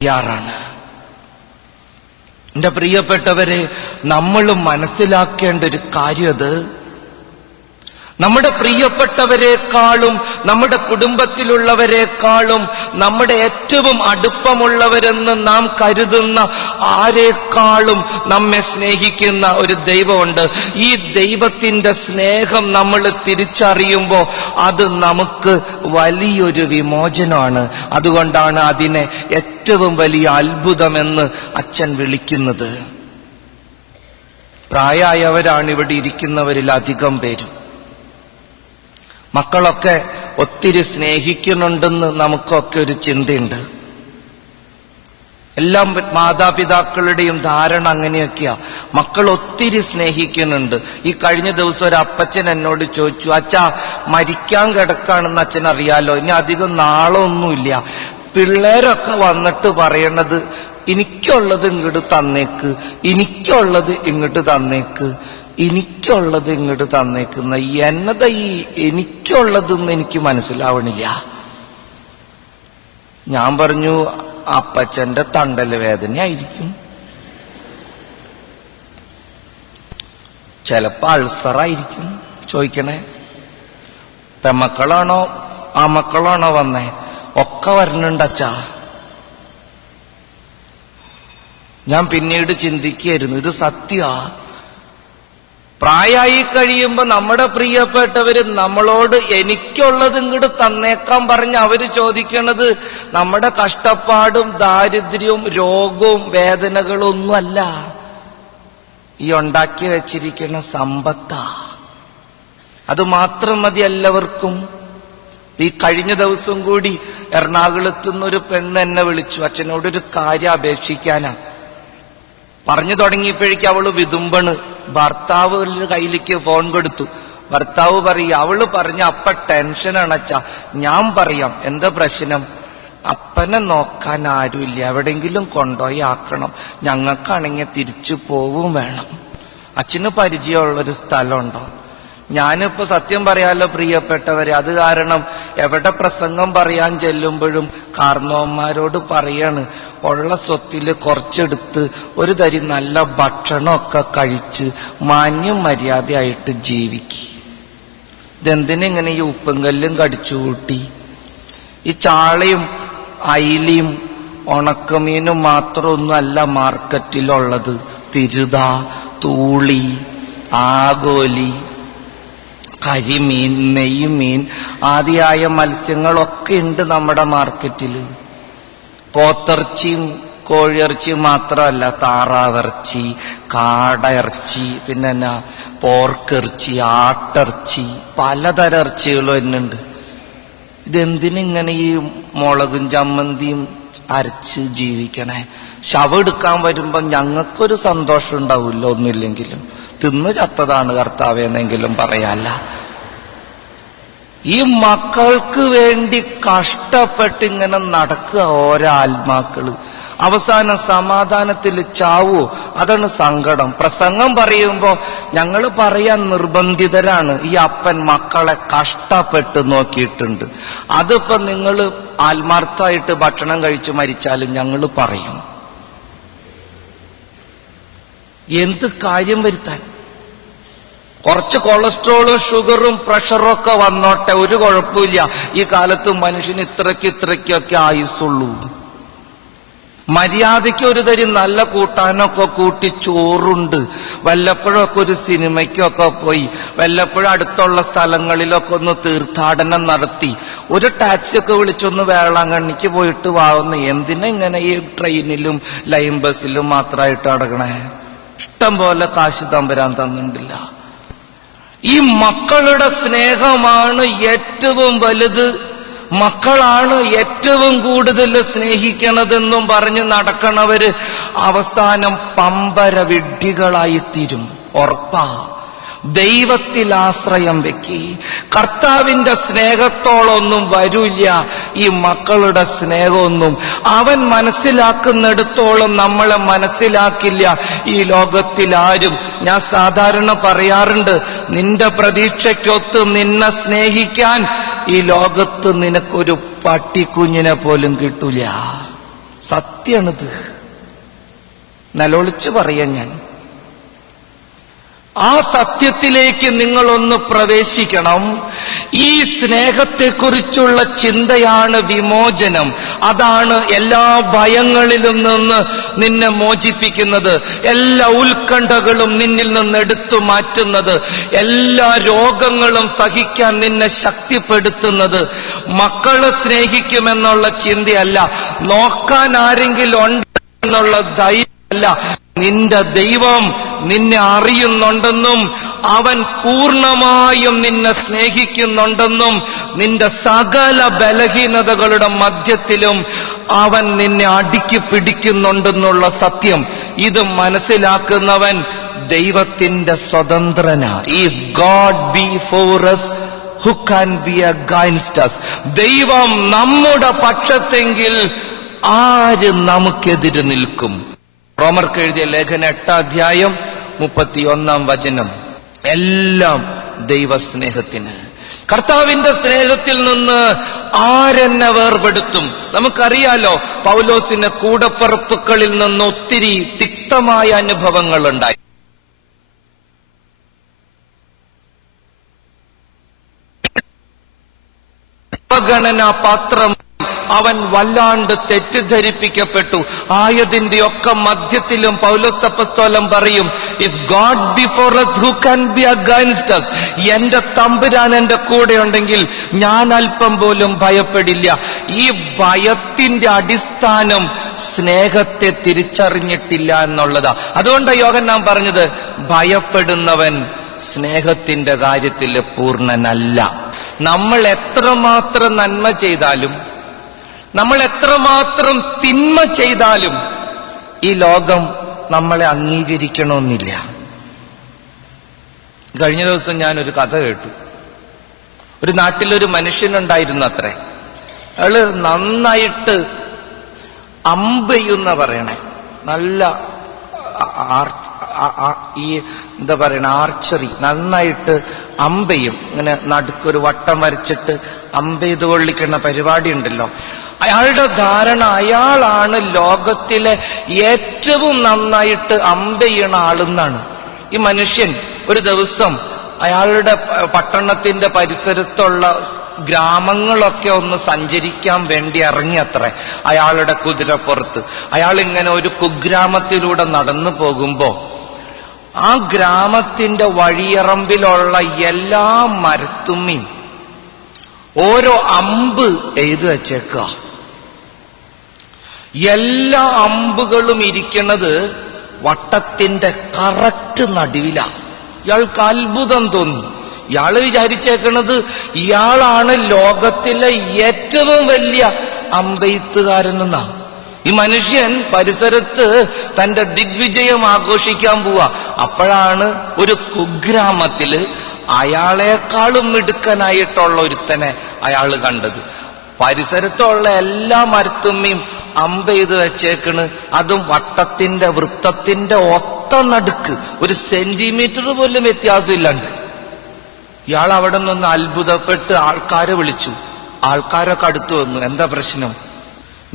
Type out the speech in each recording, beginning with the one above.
തയ്യാറാണ്. എന്റെ പ്രിയപ്പെട്ടവരെ, നമ്മൾ മനസ്സിലാക്കേണ്ട ഒരു കാര്യം അത്, നമ്മുടെ പ്രിയപ്പെട്ടവരെക്കാളും നമ്മുടെ കുടുംബത്തിലുള്ളവരെക്കാളും നമ്മുടെ ഏറ്റവും അടുപ്പമുള്ളവരെന്ന് നാം കരുതുന്ന ആരെക്കാളും നമ്മെ സ്നേഹിക്കുന്ന ഒരു ദൈവമുണ്ട്. ഈ ദൈവത്തിന്റെ സ്നേഹം നമ്മൾ തിരിച്ചറിയുമ്പോൾ അത് നമുക്ക് വലിയൊരു വിമോചനമാണ്. അതുകൊണ്ടാണ് അതിനെ ഏറ്റവും വലിയ അത്ഭുതമെന്ന് അച്ഛൻ വിളിക്കുന്നത്. പ്രായമായവരാണ് ഇവിടെ ഇരിക്കുന്നവരിൽ അധികം പേരും. മക്കളൊക്കെ ഒത്തിരി സ്നേഹിക്കുന്നുണ്ടെന്ന് നമുക്കൊക്കെ ഒരു ചിന്തയുണ്ട്. എല്ലാ മാതാപിതാക്കളുടെയും ധാരണ അങ്ങനെയൊക്കെയാ. മക്കൾ ഒത്തിരി സ്നേഹിക്കുന്നുണ്ട്. ഈ കഴിഞ്ഞ ദിവസം ഒരു അപ്പച്ചൻ എന്നോട് ചോദിച്ചു, അച്ഛാ മരിക്കാൻ കിടക്കാണെന്ന് അച്ഛൻ അറിയാലോ, ഇനി അധികം നാളൊന്നുമില്ല. പിള്ളേരൊക്കെ വന്നിട്ട് പറയണത് എനിക്കുള്ളത് ഇങ്ങോട്ട് തന്നേക്ക്, എനിക്കുള്ളത് ഇങ്ങോട്ട് തന്നേക്ക്, എനിക്കുള്ളത് ഇങ്ങോട്ട് തന്നേക്കുന്ന എന്നതാ ഈ എനിക്കുള്ളതെന്ന് എനിക്ക് മനസ്സിലാവണില്ല. ഞാൻ പറഞ്ഞു, അപ്പച്ചന്റെ തണ്ടല് വേദനയായിരിക്കും, ചിലപ്പോ അൾസറായിരിക്കും. ചോദിക്കണേ, പെമ്മക്കളാണോ ആമക്കളാണോ വന്നേ? ഒക്കെ വരണുണ്ടച്ചാ. ഞാൻ പിന്നീട് ചിന്തിക്കുകയായിരുന്നു, ഇത് സത്യാ. പ്രായമായി കഴിയുമ്പോ നമ്മുടെ പ്രിയപ്പെട്ടവര് നമ്മളോട് എനിക്കുള്ളത് ഇങ്ങോട്ട് തന്നേക്കാൻ പറഞ്ഞ് അവര് ചോദിക്കണത് നമ്മുടെ കഷ്ടപ്പാടും ദാരിദ്ര്യവും രോഗവും വേദനകളും ഒന്നുമല്ല, ഈ ഉണ്ടാക്കി വെച്ചിരിക്കുന്ന സമ്പത്താ. അത് മാത്രം മതി എല്ലാവർക്കും. ഈ കഴിഞ്ഞ ദിവസം കൂടി എറണാകുളത്തുനിന്നൊരു പെണ്ണ് എന്നെ വിളിച്ചു, അച്ഛനോടൊരു കാര്യം അപേക്ഷിക്കാനാ. പറഞ്ഞു തുടങ്ങിയപ്പോഴേക്കും അവള് വിതുമ്പണ്. ഭർത്താവ് കയ്യിലേക്ക് ഫോൺ കൊടുത്തു. ഭർത്താവ് പറയും, അവള് പറഞ്ഞ അപ്പ ടെൻഷനാണ് അച്ഛാ. ഞാൻ പറയാം, എന്താ പ്രശ്നം? അപ്പനെ നോക്കാൻ ആരുമില്ല, എവിടെങ്കിലും കൊണ്ടുപോയി ആക്കണം, ഞങ്ങൾക്കാണെങ്കിൽ തിരിച്ചു പോവും വേണം. അച്ഛന് പരിചയമുള്ളൊരു സ്ഥലമുണ്ടോ? ഞാനിപ്പോ സത്യം പറയാലോ പ്രിയപ്പെട്ടവരെ, അത് കാരണം എവിടെ പ്രസംഗം പറയാൻ ചെല്ലുമ്പോഴും കാർന്നവന്മാരോട് പറയാണ്, ഉള്ള സ്വത്തില് കുറച്ചെടുത്ത് ഒരു തരി നല്ല ഭക്ഷണമൊക്കെ കഴിച്ച് മാന്യം മര്യാദയായിട്ട് ജീവിക്കുക. ഇതെന്തിനിങ്ങനെ ഈ ഉപ്പും കല്ലും കടിച്ചു കൂട്ടി? ഈ ചാളയും അയിലയും ഉണക്കമീനും മാത്രമൊന്നുമല്ല മാർക്കറ്റിലുള്ളത്. തിരുത, തൂളി, ആഗോലി, കരിമീൻ, നെയ്മീൻ ആദിയായ മത്സ്യങ്ങളൊക്കെ ഉണ്ട് നമ്മുടെ മാർക്കറ്റിൽ. പോത്തിറച്ചിയും കോഴിയിറച്ചിയും മാത്രമല്ല, താറാവിറച്ചി, കാടയിറച്ചി, പിന്നെ പോർക്കിറച്ചി, ആട്ടിറച്ചി, പലതരം ഇറച്ചികളും എന്നുണ്ട്. ഇതെന്തിനിങ്ങനെ ഈ മുളകും ചമ്മന്തിയും അരച്ച് ജീവിക്കണേ? ശവം എടുക്കാൻ വരുമ്പം ഞങ്ങൾക്കൊരു സന്തോഷം ഉണ്ടാവില്ല, ഒന്നുമില്ലെങ്കിലും തിന്ന് ചത്തതാണ് കർത്താവെന്നെങ്കിലും പറയാല്ല. ഈ മക്കൾക്ക് വേണ്ടി കഷ്ടപ്പെട്ടിങ്ങനെ നടക്കുക ഓരോ ആത്മാക്കള്. അവസാനം സമാധാനത്തിൽ ചാവോ? അതാണ് സങ്കടം. പ്രസംഗം പറയുമ്പോ ഞങ്ങൾ പറയാൻ നിർബന്ധിതരാണ്. ഈ അപ്പൻ മക്കളെ കഷ്ടപ്പെട്ട് നോക്കിയിട്ടുണ്ട്. അതിപ്പോ നിങ്ങൾ ആത്മാർത്ഥമായിട്ട് ഭക്ഷണം കഴിച്ചു മരിച്ചാലും ഞങ്ങൾ പറയും. എന്ത് കാര്യം വരുത്താൻ? കുറച്ച് കൊളസ്ട്രോളും ഷുഗറും പ്രഷറും ഒക്കെ വന്നോട്ടെ, ഒരു കുഴപ്പമില്ല. ഈ കാലത്ത് മനുഷ്യന് ഇത്രയ്ക്കൊക്കെ ആയുസുള്ളൂ. മര്യാദയ്ക്ക് ഒരു തരി നല്ല കൂട്ടാനൊക്കെ കൂട്ടി ചോറുണ്ട്, വല്ലപ്പോഴൊക്കെ ഒരു സിനിമയ്ക്കൊക്കെ പോയി, വല്ലപ്പോഴും അടുത്തുള്ള സ്ഥലങ്ങളിലൊക്കെ ഒന്ന് തീർത്ഥാടനം നടത്തി, ഒരു ടാക്സിയൊക്കെ വിളിച്ചൊന്ന് വേളാങ്കണ്ണിക്ക് പോയിട്ട് വാങ്ങുന്ന. എന്തിനാ ഇങ്ങനെ ഈ ട്രെയിനിലും ലൈൻ ബസ്സിലും മാത്രമായിട്ട് അടങ്ങണേ? ഇഷ്ടം പോലെ കാശ് തമ്പുരാൻ തന്നിട്ടില്ല. ഈ മക്കളുടെ സ്നേഹമാണ് ഏറ്റവും വലുത്, മക്കളാണ് ഏറ്റവും കൂടുതൽ സ്നേഹിക്കണതെന്നും പറഞ്ഞ് നടക്കണവര് അവസാനം പമ്പര വിഡ്ഢികളായിത്തീരും. ഉറപ്പാ. ദൈവത്തിൽ ആശ്രയം വെക്കി. കർത്താവിന്റെ സ്നേഹത്തോളൊന്നും വരൂല്ല ഈ മക്കളുടെ സ്നേഹമൊന്നും. അവൻ മനസ്സിലാക്കുന്നിടത്തോളം നമ്മളെ മനസ്സിലാക്കില്ല ഈ ലോകത്തിൽ ആരും. ഞാൻ സാധാരണ പറയാറുണ്ട്, നിന്റെ പ്രതീക്ഷയ്ക്കൊത്ത് നിന്നെ സ്നേഹിക്കാൻ ഈ ലോകത്ത് നിനക്കൊരു പട്ടിക്കുഞ്ഞിനെ പോലും കിട്ടൂല. സത്യമാണിത്. നിലവിളിച്ച് പറയാൻ ഞാൻ. ആ സത്യത്തിലേക്ക് നിങ്ങളൊന്ന് പ്രവേശിക്കണം. ഈ സ്നേഹത്തെക്കുറിച്ചുള്ള ചിന്തയാണ് വിമോചനം. അതാണ് എല്ലാ ഭയങ്ങളിലും നിന്ന് നിന്നെ മോചിപ്പിക്കുന്നത്, എല്ലാ ഉത്കണ്ഠകളും നിന്നിൽ നിന്ന് എടുത്തു മാറ്റുന്നത്, എല്ലാ രോഗങ്ങളും സഹിക്കാൻ നിന്നെ ശക്തിപ്പെടുത്തുന്നത്. മക്കളെ സ്നേഹിക്കുമെന്നുള്ള ചിന്തയല്ല, നോക്കാൻ ആരെങ്കിലും ഉണ്ട് എന്നുള്ള ധൈര്യമല്ല. നിന്റെ ദൈവം നിന്നെ അറിയുന്നുണ്ടെന്നും അവൻ പൂർണ്ണമായും നിന്നെ സ്നേഹിക്കുന്നുണ്ടെന്നും നിന്റെ സകല ബലഹീനതകളുടെ മധ്യത്തിലും അവൻ നിന്നെ അടുക്കി പിടിക്കുന്നുണ്ടെന്നുള്ള സത്യം ഇത് മനസ്സിലാക്കുന്നവൻ ദൈവത്തിന്റെ സ്വതന്ത്രനാ. If God be for us, who can be against us? ദൈവം നമ്മുടെ പക്ഷത്തെങ്കിൽ ആര് നമുക്കെതിരെ നിൽക്കും? റോമർക്ക് എഴുതിയ ലേഖനം 8 അധ്യായം 31 എല്ലാം ദൈവസ്നേഹത്തിന്. കർത്താവിന്റെ സ്നേഹത്തിൽ നിന്ന് ആരെന്നെ വേർപെടുത്തും? നമുക്കറിയാലോ, പൗലോസിന് കൂടപ്പിറപ്പുകളിൽ നിന്ന് ഒത്തിരി തിക്തമായ അനുഭവങ്ങൾ ഉണ്ടായി. അവഗണനാ പാത്രം അവൻ വല്ലാണ്ട് തെറ്റിദ്ധരിപ്പിക്കപ്പെട്ടു. ആയതിന്റെയൊക്കെ മധ്യത്തിലും പൗലോസ് അപ്പോസ്തലൻ പറയും, if God be for us, who can be against us? എന്റെ തമ്പുരാൻ എന്റെ കൂടെ ഉണ്ടെങ്കിൽ ഞാൻ അല്പം പോലും ഭയപ്പെടില്ല. ഈ ഭയത്തിന്റെ അടിസ്ഥാനം സ്നേഹത്തെ തിരിച്ചറിഞ്ഞിട്ടില്ല എന്നുള്ളതാ. അതുകൊണ്ടാണ് യോഹന്നാൻ പറഞ്ഞത്, ഭയപ്പെടുന്നവൻ സ്നേഹത്തിന്റെ കാര്യത്തിൽ പൂർണ്ണനല്ല. നമ്മൾ എത്രമാത്രം നന്മ ചെയ്താലും, നമ്മൾ എത്രമാത്രം തിന്മ ചെയ്താലും ഈ ലോകം നമ്മളെ അംഗീകരിക്കണമെന്നില്ല. കഴിഞ്ഞ ദിവസം ഞാനൊരു കഥ കേട്ടു. ഒരു നാട്ടിലൊരു മനുഷ്യനുണ്ടായിരുന്നു അത്രേ. അയാള് നന്നായിട്ട് അമ്പെയ്യുന്ന പറയണേ, നല്ല ഈ എന്താ പറയണ ആർച്ചറി, നന്നായിട്ട് അമ്പെയ്യും. ഇങ്ങനെ നടുക്കൊരു വട്ടം വരച്ചിട്ട് അമ്പെയ്ത് കൊള്ളിക്കുന്ന പരിപാടി ഉണ്ടല്ലോ. അയാളുടെ ധാരണ അയാളാണ് ലോകത്തിലെ ഏറ്റവും നന്നായിട്ട് അമ്പെയ്യണ ആളെന്നാണ്. ഈ മനുഷ്യൻ ഒരു ദിവസം അയാളുടെ പട്ടണത്തിന്റെ പരിസരത്തുള്ള ഗ്രാമങ്ങളൊക്കെ ഒന്ന് സഞ്ചരിക്കാൻ വേണ്ടി ഇറങ്ങിയത്രേ അയാളുടെ കുതിരപ്പുറത്ത്. അയാളിങ്ങനെ ഒരു കുഗ്രാമത്തിലൂടെ നടന്നു പോകുമ്പോ ആ ഗ്രാമത്തിന്റെ വഴിയറമ്പിലുള്ള എല്ലാ മരത്തുമ്മയും ഓരോ അമ്പ് എഴുതി വച്ചേക്കുക. എല്ലാ അമ്പുകളും ഇരിക്കുന്നത് വട്ടത്തിന്റെ കറക്റ്റ് നടുവിലാണ്. ഇയാൾക്ക് അത്ഭുതം തോന്നി. ഇയാള് വിചാരിച്ചേക്കണത് ഇയാളാണ് ലോകത്തിലെ ഏറ്റവും വലിയ അമ്പെയ്ത്തുകാരനെന്നാ. ഈ മനുഷ്യൻ പരിസരത്ത് തന്റെ ദിഗ്വിജയം ആഘോഷിക്കാൻ പോവാ. അപ്പോഴാണ് ഒരു കുഗ്രാമത്തില് അയാളെക്കാളും മിടുക്കനായിട്ടുള്ള ഒരുത്തനെ അയാള് കണ്ടത്. പരിസരത്തുള്ള എല്ലാ മരത്തുമ്മയും അമ്പെയ്ത് വെച്ചേക്കണ്, അതും വട്ടത്തിന്റെ വൃത്തത്തിന്റെ ഒത്ത നടുക്ക്, ഒരു സെന്റിമീറ്റർ പോലും വ്യത്യാസമില്ലാണ്ട്. ഇയാൾ അവിടെ നിന്ന് അത്ഭുതപ്പെട്ട് ആൾക്കാരെ വിളിച്ചു. ആൾക്കാരൊക്കെ അടുത്തു വന്നു. എന്താ പ്രശ്നം?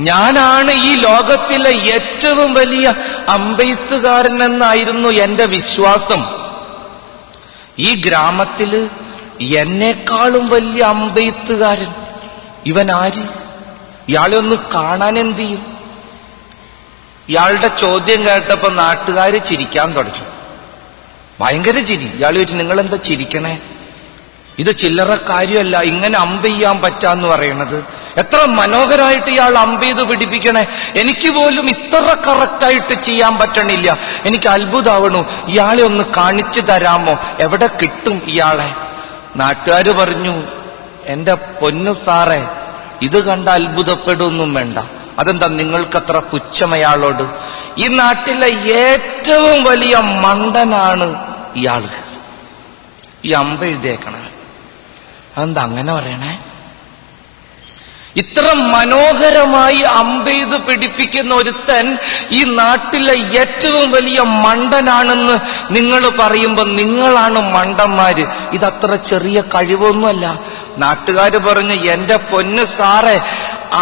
ഞാനാണ് ഈ ലോകത്തിലെ ഏറ്റവും വലിയ അമ്പെയ്ത്തുകാരനെന്നായിരുന്നു എന്റെ വിശ്വാസം. ഈ ഗ്രാമത്തില് എന്നെക്കാളും വലിയ അമ്പെയ്ത്തുകാരൻ ഇവൻ ആര്? ഇയാളെ ഒന്ന് കാണാൻ എന്ത് ചെയ്യും? ഇയാളുടെ ചോദ്യം കേട്ടപ്പോ നാട്ടുകാര് ചിരിക്കാൻ തുടങ്ങി. ഭയങ്കര ചിരി. ഇയാൾ ചോദിച്ചു, നിങ്ങളെന്താ ചിരിക്കണേ? ഇത് ചില്ലറ കാര്യമല്ല, ഇങ്ങനെ അമ്പെയ്യാൻ പറ്റാന്ന് പറയണത്. എത്ര മനോഹരമായിട്ട് ഇയാൾ അമ്പെയ്ത് പിടിപ്പിക്കണേ. എനിക്ക് പോലും ഇത്ര കറക്റ്റായിട്ട് ചെയ്യാൻ പറ്റണില്ല. എനിക്ക് അത്ഭുതമാവണു. ഇയാളെ ഒന്ന് കാണിച്ചു തരാമോ? എവിടെ കിട്ടും ഇയാളെ? നാട്ടുകാര് പറഞ്ഞു, എന്റെ പൊന്നു സാറേ, ഇത് കണ്ട അത്ഭുതപ്പെടുകയൊന്നും വേണ്ട. അതെന്താ നിങ്ങൾക്കത്ര പുച്ഛമയാളോട്? ഈ നാട്ടിലെ ഏറ്റവും വലിയ മണ്ടനാണ് ഇയാള്, ഈ അമ്പെഴുതേക്കണ. അതെന്താ അങ്ങനെ പറയണേ? ഇത്ര മനോഹരമായി അമ്പെയ്ത് പിടിപ്പിക്കുന്ന ഒരുത്തൻ ഈ നാട്ടിലെ ഏറ്റവും വലിയ മണ്ടനാണെന്ന് നിങ്ങൾ പറയുമ്പോൾ നിങ്ങളാണ് മണ്ടന്മാര്. ഇതത്ര ചെറിയ കഴിവൊന്നുമല്ല. നാട്ടുകാര് പറഞ്ഞു, എന്റെ പൊന്ന് സാറേ,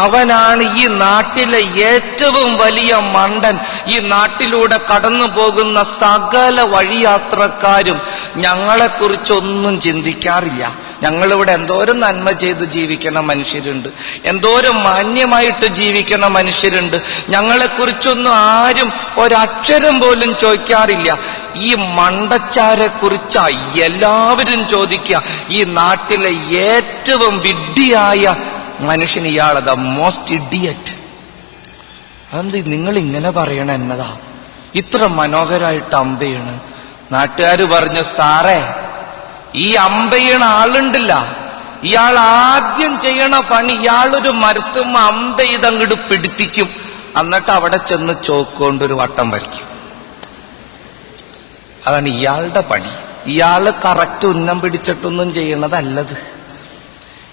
അവനാണ് ഈ നാട്ടിലെ ഏറ്റവും വലിയ മണ്ടൻ. ഈ നാട്ടിലൂടെ കടന്നു പോകുന്ന സകല വഴിയാത്രക്കാരും ഞങ്ങളെക്കുറിച്ചൊന്നും ചിന്തിക്കാറില്ല. ഞങ്ങളിവിടെ എന്തോരം നന്മ ചെയ്ത് ജീവിക്കണ മനുഷ്യരുണ്ട്, എന്തോരം മാന്യമായിട്ട് ജീവിക്കണ മനുഷ്യരുണ്ട്. ഞങ്ങളെക്കുറിച്ചൊന്നും ആരും ഒരക്ഷരം പോലും ചോദിക്കാറില്ല. ഈ മണ്ടച്ചാരെ കുറിച്ചാ എല്ലാവരും ചോദിക്കുക. ഈ നാട്ടിലെ ഏറ്റവും വിഡ്ഢിയായ മനുഷ്യൻ ഇയാളതാ, മോസ്റ്റ് ഇഡിയറ്റ്. അതെന്ത് നിങ്ങൾ ഇങ്ങനെ പറയണ എന്നതാ? ഇത്ര മനോഹരമായിട്ട് അമ്പയാണ്. നാട്ടുകാര് പറഞ്ഞു, സാറേ ഈ അമ്പയ്യണ ആളുണ്ടല്ല, ഇയാൾ ആദ്യം ചെയ്യണ പണി ഇയാളൊരു മരത്തുമ്മ അമ്പ ഇതങ്ങോട്ട് പിടിപ്പിക്കും, എന്നിട്ട് അവിടെ ചെന്ന് ചോക്കൊണ്ടൊരു വട്ടം വരയ്ക്കും. അതാണ് ഇയാളുടെ പണി. ഇയാള് കറക്റ്റ് ഉന്നം പിടിച്ചിട്ടൊന്നും ചെയ്യണതല്ലത്.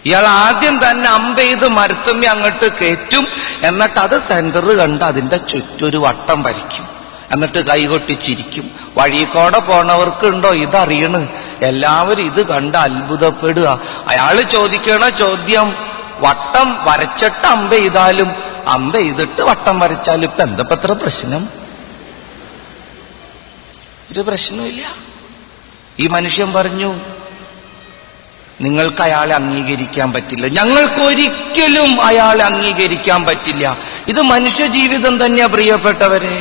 ഇയാൾ ആദ്യം തന്നെ അമ്പെയ്ത് മരത്തുമ്മ അങ്ങോട്ട് കയറ്റും, എന്നിട്ട് അത് സെന്റർ കണ്ട് അതിന്റെ ചുറ്റൊരു വട്ടം വരയ്ക്കും, എന്നിട്ട് കൈകൊട്ടിച്ചിരിക്കും. വഴിക്കോടെ പോണവർക്കുണ്ടോ ഇതറിയണ്? എല്ലാവരും ഇത് കണ്ട് അത്ഭുതപ്പെടുക. അയാള് ചോദിക്കണ ചോദ്യം, വട്ടം വരച്ചിട്ട് അമ്പ ചെയ്താലും അമ്പ ചെയ്തിട്ട് വട്ടം വരച്ചാലും ഇപ്പൊ എന്തപ്പത്ര പ്രശ്നം? ഒരു പ്രശ്നമില്ല. ഈ മനുഷ്യൻ പറഞ്ഞു, നിങ്ങൾക്ക് അയാളെ അംഗീകരിക്കാൻ പറ്റില്ല. ഞങ്ങൾക്ക് ഒരിക്കലും അയാളെ അംഗീകരിക്കാൻ പറ്റില്ല. ഇത് മനുഷ്യജീവിതം തന്നെയാ പ്രിയപ്പെട്ടവരെ.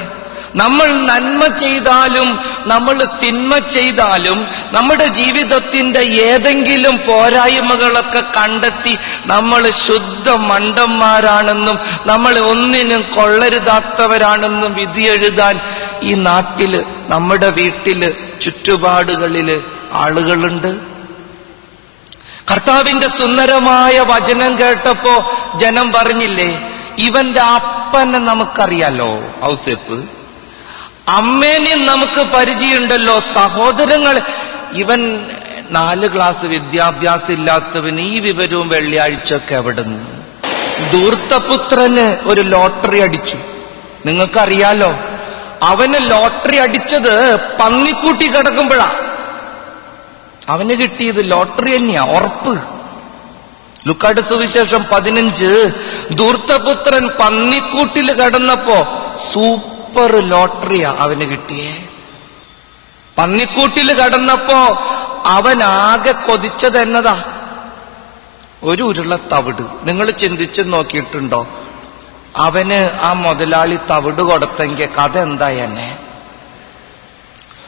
നമ്മൾ നന്മ ചെയ്താലും നമ്മൾ തിന്മ ചെയ്താലും നമ്മുടെ ജീവിതത്തിന്റെ ഏതെങ്കിലും പോരായ്മകളൊക്കെ കണ്ടെത്തി നമ്മൾ ശുദ്ധ മണ്ടന്മാരാണെന്നും നമ്മൾ ഒന്നിനും കൊള്ളരുതാത്തവരാണെന്നും വിധിയെഴുതാൻ ഈ നാട്ടില്, നമ്മുടെ വീട്ടില്, ചുറ്റുപാടുകളില് ആളുകളുണ്ട്. കർത്താവിന്റെ സുന്ദരമായ വചനം കേട്ടപ്പോ ജനം പറഞ്ഞില്ലേ, ഇവന്റെ അപ്പനെ നമുക്കറിയാലോ ഔസേപ്പ്, അമ്മേനെയും നമുക്ക് പരിചയമുണ്ടല്ലോ, സഹോദരങ്ങൾ. ഇവൻ 4 ക്ലാസ് വിദ്യാഭ്യാസം ഇല്ലാത്തവന് ഈ വിവരവും വെള്ളിയാഴ്ചയൊക്കെ എവിടെ നിന്ന്? ധൂർത്തപുത്രന് ഒരു ലോട്ടറി അടിച്ചു, നിങ്ങൾക്കറിയാലോ. അവന് ലോട്ടറി അടിച്ചത് പന്നിക്കൂട്ടി കിടക്കുമ്പോഴാ. അവന് കിട്ടിയത് ലോട്ടറി തന്നെയാ, ഉറപ്പ്. ലൂക്കായുടെ സുവിശേഷം 15, ധൂർത്തപുത്രൻ പന്നിക്കൂട്ടിൽ കിടന്നപ്പോ സൂപ്പർ ലോട്ടറിയാ അവന് കിട്ടിയേ. പന്നിക്കൂട്ടിൽ കിടന്നപ്പോ അവനാകെ കൊതിച്ചത് എന്നതാ? ഒരു ഉരുള തവിട്. നിങ്ങൾ ചിന്തിച്ചു നോക്കിയിട്ടുണ്ടോ? അവന് ആ മുതലാളി തവിട് കൊടുത്തെങ്കിൽ കഥ എന്തായെന്നെ?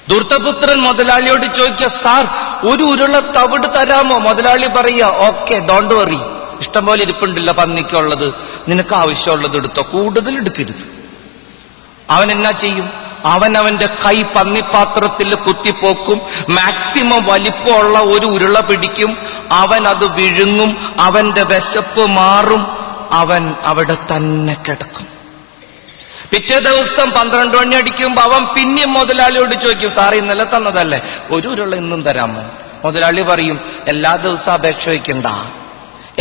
ധൂർത്തപുത്രൻ മുതലാളിയോട് ചോദിക്കുക, സാർ ഒരു ഉരുള തവിട് തരാമോ? മുതലാളി പറയുക, ഓക്കെ, ഡോണ്ട് വറി, ഇഷ്ടം പോലെ ഇരിപ്പുണ്ടല്ലോ പന്നിക്കുള്ളത്, നിനക്ക് ആവശ്യമുള്ളത് എടുത്തോ, കൂടുതൽ എടുക്കരുത്. അവൻ എന്നാ ചെയ്യും? അവന്റെ കൈ പന്നിപ്പാത്രത്തിൽ കുത്തിപ്പോക്കും, മാക്സിമം വലിപ്പമുള്ള ഒരു ഉരുള പിടിക്കും, അവൻ അത് വിഴുങ്ങും, അവന്റെ വിശപ്പ് മാറും, അവൻ അവിടെ തന്നെ കിടക്കും. പിറ്റേ ദിവസം 12 മണി അടിക്കുമ്പോ അവൻ പിന്നെയും മുതലാളിയോട് ചോദിക്കും, സാർ ഇന്നലെ തന്നതല്ലേ, ഒരു ഉരുള ഇന്നും തരാമോ? മുതലാളി പറയും, എല്ലാ ദിവസവും അപേക്ഷ വയ്ക്കണ്ട,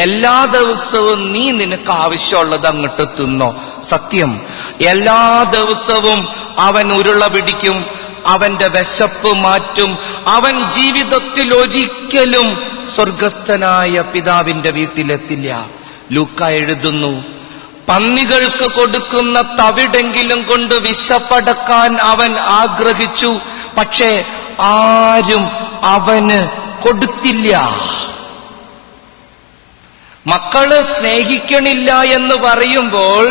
എല്ലാ ദിവസവും നീ നിനക്ക് ആവശ്യമുള്ളത് അങ്ങോട്ട് തിന്നോ. സത്യം, എല്ലാ ദിവസവും അവൻ ഉരുള പിടിക്കും, അവന്റെ വിശപ്പ് മാറ്റും. അവൻ ജീവിതത്തിൽ ഒരിക്കലും സ്വർഗസ്ഥനായ പിതാവിന്റെ വീട്ടിലെത്തില്ല. ലൂക്ക എഴുതുന്നു, പന്നികൾക്ക് കൊടുക്കുന്ന തവിടെങ്കിലും കൊണ്ട് വിശപ്പടക്കാൻ അവൻ ആഗ്രഹിച്ചു, പക്ഷേ ആരും അവന് കൊടുത്തില്ല. മക്കള് സ്നേഹിക്കണില്ല എന്ന് പറയുമ്പോൾ,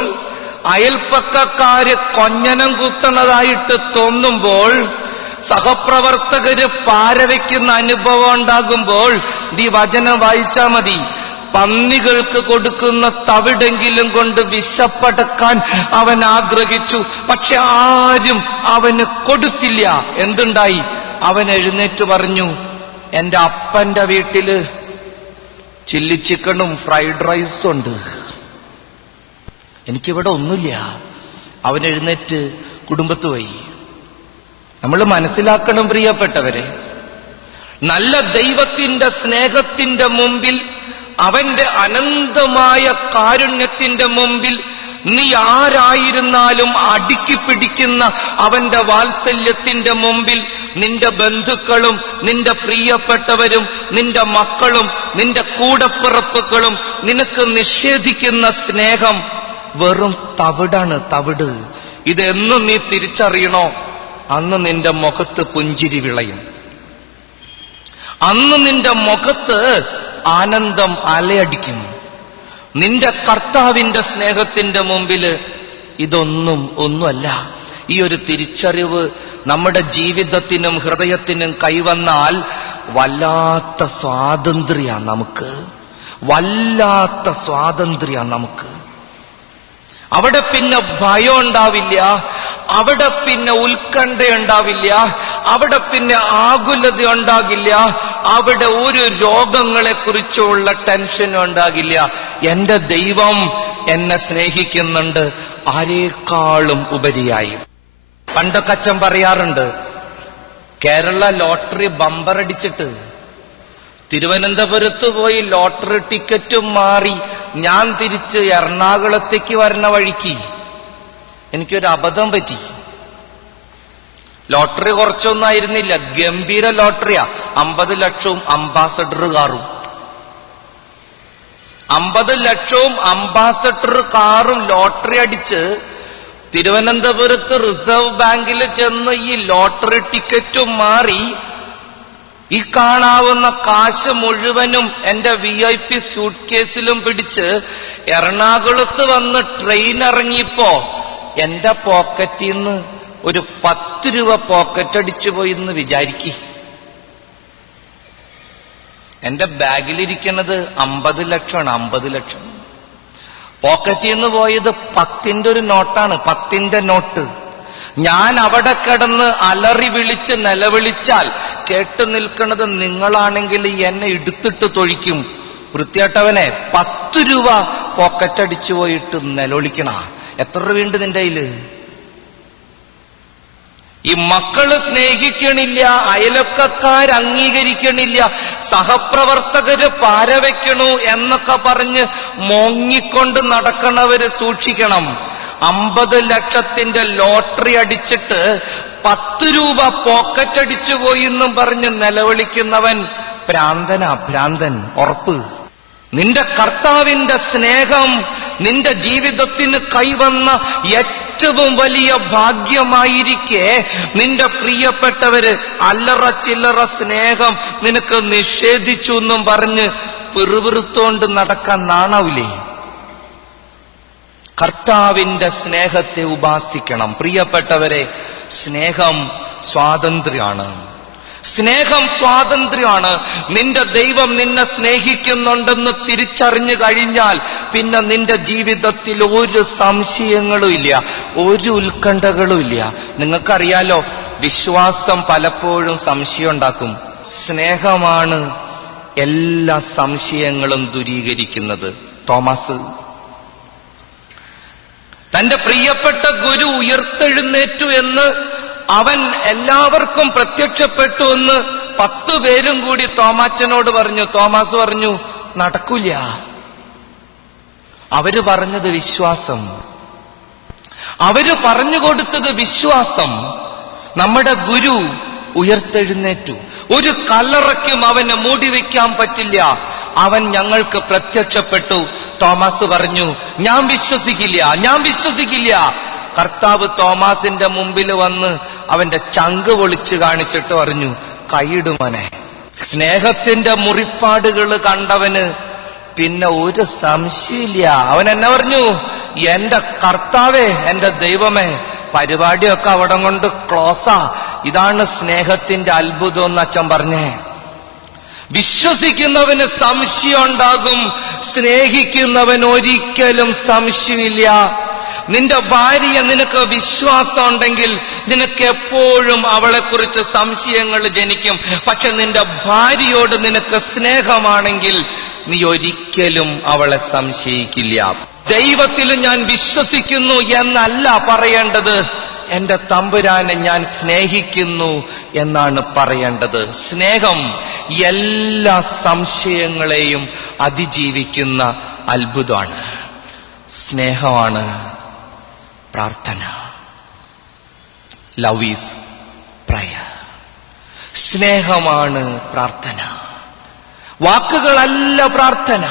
അയൽപ്പക്കക്കാര് കൊഞ്ഞനം കുത്തണതായിട്ട് തോന്നുമ്പോൾ, സഹപ്രവർത്തകര് പാരവയ്ക്കുന്ന അനുഭവം ഉണ്ടാകുമ്പോൾ ഈ വചനം വായിച്ചാ മതി. പന്നികൾക്ക് കൊടുക്കുന്ന തവിടെങ്കിലും കൊണ്ട് വിശപ്പടക്കാൻ അവൻ ആഗ്രഹിച്ചു, പക്ഷെ ആരും അവന് കൊടുത്തില്ല. എന്തുണ്ടായി? അവൻ എഴുന്നേറ്റ് പറഞ്ഞു, എന്റെ അപ്പന്റെ വീട്ടില് ചില്ലി ചിക്കനും ഫ്രൈഡ് റൈസും ഉണ്ട്, എനിക്കിവിടെ ഒന്നുമില്ല. അവൻ എഴുന്നേറ്റ് കുടുംബത്ത് പോയി. നമ്മൾ മനസ്സിലാക്കണം പ്രിയപ്പെട്ടവരെ, നല്ല ദൈവത്തിന്റെ സ്നേഹത്തിന്റെ മുമ്പിൽ, അവന്റെ അനന്തമായ കാരുണ്യത്തിന്റെ മുമ്പിൽ നീ ആരായിരുന്നാലും അടുക്കി പിടിക്കുന്ന അവന്റെ വാത്സല്യത്തിന്റെ മുമ്പിൽ നിന്റെ ബന്ധുക്കളും നിന്റെ പ്രിയപ്പെട്ടവരും നിന്റെ മക്കളും നിന്റെ കൂടപ്പിറപ്പുകളും നിനക്ക് നിഷേധിക്കുന്ന സ്നേഹം വെറും തവിടാണ്, തവിട്. ഇതെന്നും നീ തിരിച്ചറിയണോ, അന്ന് നിന്റെ മുഖത്ത് പുഞ്ചിരി വിളയും. അന്ന് നിന്റെ മുഖത്ത് ആനന്ദം അലയടിക്കും. നിന്റെ കർത്താവിന്റെ സ്നേഹത്തിന്റെ മുമ്പില് ഒന്നുമല്ല. ഈ ഒരു തിരിച്ചറിവ് നമ്മുടെ ജീവിതത്തിനും ഹൃദയത്തിനും കൈവന്നാൽ വല്ലാത്ത സ്വാതന്ത്ര്യ നമുക്ക്, വല്ലാത്ത സ്വാതന്ത്ര്യ നമുക്ക്. അവിടെ പിന്നെ ഭയം ഉണ്ടാവില്ല, അവിടെ പിന്നെ ഉത്കണ്ഠ ഉണ്ടാവില്ല, അവിടെ പിന്നെ ആകുലത ഉണ്ടാകില്ല, അവിടെ ഒരു രോഗങ്ങളെ കുറിച്ചുള്ള ടെൻഷനും ഉണ്ടാകില്ല. എന്റെ ദൈവം എന്നെ സ്നേഹിക്കുന്നുണ്ട് ആരേക്കാളും ഉപരിയായി. പണ്ടൊക്കെ അച്ഛൻ പറയാറുണ്ട്, കേരള ലോട്ടറി ബമ്പറടിച്ചിട്ട് തിരുവനന്തപുരത്ത് പോയി ലോട്ടറി ടിക്കറ്റും മാറി ഞാൻ തിരിച്ച് എറണാകുളത്തേക്ക് വരുന്ന വഴിക്ക് എനിക്കൊരു അബദ്ധം പറ്റി. ലോട്ടറി കുറച്ചൊന്നും ആയിരുന്നില്ല, ഗംഭീര ലോട്ടറിയാ. 50 ലക്ഷവും അംബാസഡർ കാറും. 50 ലക്ഷവും അംബാസഡർ കാറും ലോട്ടറി അടിച്ച് തിരുവനന്തപുരത്ത് റിസർവ് ബാങ്കിൽ ചെന്ന് ഈ ലോട്ടറി ടിക്കറ്റും മാറി ഈ കാണാവുന്ന കാശ് മുഴുവനും എന്റെ VIP സൂട്ട് കേസിലും പിടിച്ച് എറണാകുളത്ത് വന്ന് ട്രെയിൻ ഇറങ്ങിയപ്പോ എന്റെ പോക്കറ്റിൽ നിന്ന് ഒരു 10 രൂപ പോക്കറ്റ് അടിച്ചു പോയി എന്ന് വിചാരിക്കി. എന്റെ ബാഗിലിരിക്കുന്നത് 50 ലക്ഷമാണ്. 50 ലക്ഷം പോക്കറ്റിൽ നിന്ന് പോയത് 10ന്റെ ഒരു നോട്ടാണ്, 10ന്റെ നോട്ട്. ഞാൻ അവിടെ കിടന്ന് അലറി വിളിച്ച് നിലവിളിച്ചാൽ കേട്ടു നിൽക്കുന്നത് നിങ്ങളാണെങ്കിൽ എന്നെ എടുത്തിട്ട് തൊഴിക്കും. വൃത്തിയായിട്ടവനെ 10 രൂപ പോക്കറ്റ് അടിച്ചു പോയിട്ട് നിലവിളിക്കണ. എത്ര രൂപയുണ്ട് നിന്റെ കയ്യില്? ഈ മക്കള് സ്നേഹിക്കണില്ല, അയലൊക്കക്കാർ അംഗീകരിക്കണില്ല, സഹപ്രവർത്തകര് പാരവയ്ക്കണു എന്നൊക്കെ പറഞ്ഞ് മോങ്ങിക്കൊണ്ട് നടക്കണവര് സൂക്ഷിക്കണം. 50 ലക്ഷത്തിന്റെ ലോട്ടറി അടിച്ചിട്ട് 10 രൂപ പോക്കറ്റ് അടിച്ചു പോയി എന്നും പറഞ്ഞ് നിലവിളിക്കുന്നവൻ ഭ്രാന്തനാ, ഭ്രാന്തൻ ഉറപ്പ്. നിന്റെ കർത്താവിന്റെ സ്നേഹം നിന്റെ ജീവിതത്തിന് കൈവന്ന ഏറ്റവും വലിയ ഭാഗ്യമായിരിക്കെ നിന്റെ പ്രിയപ്പെട്ടവര് അല്ലറ ചില്ലറ സ്നേഹം നിനക്ക് നിഷേധിച്ചു എന്നും പറഞ്ഞ് പിറുപിറുത്തോണ്ട് നടക്കാൻ നാണാവില്ലേ? കർത്താവിന്റെ സ്നേഹത്തെ ഉപാസിക്കണം. പ്രിയപ്പെട്ടവരെ, സ്നേഹം സ്വാതന്ത്ര്യമാണ്. സ്നേഹം സ്വാതന്ത്ര്യമാണ്. നിന്റെ ദൈവം നിന്നെ സ്നേഹിക്കുന്നുണ്ടെന്ന് തിരിച്ചറിഞ്ഞു കഴിഞ്ഞാൽ പിന്നെ നിന്റെ ജീവിതത്തിൽ ഒരു സംശയങ്ങളും ഇല്ല, ഒരു ഉത്കണ്ഠകളും ഇല്ല. നിങ്ങൾക്കറിയാലോ, വിശ്വാസം പലപ്പോഴും സംശയം ഉണ്ടാക്കും. സ്നേഹമാണ് എല്ലാ സംശയങ്ങളും ദൂരീകരിക്കുന്നത്. തോമസ് തന്റെ പ്രിയപ്പെട്ട ഗുരു ഉയർത്തെഴുന്നേറ്റു എന്ന് അവൻ എല്ലാവർക്കും പ്രത്യക്ഷപ്പെട്ടു എന്ന് 10 പേരും കൂടി തോമാച്ചനോട് പറഞ്ഞു. തോമാസ് പറഞ്ഞു, നടക്കൂല. അവര് പറഞ്ഞത് വിശ്വാസം, അവര് പറഞ്ഞു കൊടുത്തത് വിശ്വാസം. നമ്മുടെ ഗുരു ഉയർത്തെഴുന്നേറ്റു. ഒരു കല്ലറയ്ക്കും അവനെ മൂടിവെക്കാൻ പറ്റില്ല. അവൻ ഞങ്ങൾക്ക് പ്രത്യക്ഷപ്പെട്ടു. തോമസ് പറഞ്ഞു, ഞാൻ വിശ്വസിക്കില്ല, ഞാൻ വിശ്വസിക്കില്ല. കർത്താവ് തോമാസിന്റെ മുമ്പിൽ വന്ന് അവന്റെ ചങ്ക് പൊളിച്ച് കാണിച്ചിട്ട് പറഞ്ഞു, കൈയിടുമനെ. സ്നേഹത്തിന്റെ മുറിപ്പാടുകൾ കണ്ടവന് പിന്നെ ഒരു സംശയമില്ല. അവൻ എന്നെ പറഞ്ഞു, എന്റെ കർത്താവേ, എന്റെ ദൈവമേ, പരിപാടിയൊക്കെ അവിടെ കൊണ്ട് ക്ലോസാ. ഇതാണ് സ്നേഹത്തിന്റെ അത്ഭുതം എന്ന് അച്ഛൻ പറഞ്ഞേ. വിശ്വസിക്കുന്നവന് സംശയം ഉണ്ടാകും, സ്നേഹിക്കുന്നവൻ ഒരിക്കലും സംശയമില്ല. നിന്റെ ഭാര്യ നിനക്ക് വിശ്വാസം ഉണ്ടെങ്കിൽ നിനക്ക് എപ്പോഴും അവളെക്കുറിച്ച് സംശയങ്ങൾ ജനിക്കും. പക്ഷെ നിന്റെ ഭാര്യയോട് നിനക്ക് സ്നേഹമാണെങ്കിൽ നീ ഒരിക്കലും അവളെ സംശയിക്കില്ല. ദൈവത്തിൽ ഞാൻ വിശ്വസിക്കുന്നു എന്നല്ല പറയേണ്ടത്, എന്റെ തമ്പുരാനെ ഞാൻ സ്നേഹിക്കുന്നു എന്നാണ് പറയേണ്ടത്. സ്നേഹം എല്ലാ സംശയങ്ങളെയും അതിജീവിക്കുന്ന അത്ഭുതമാണ്. സ്നേഹമാണ് പ്രാർത്ഥന. Love is prayer. സ്നേഹമാണ് പ്രാർത്ഥന. വാക്കുകളല്ല പ്രാർത്ഥന.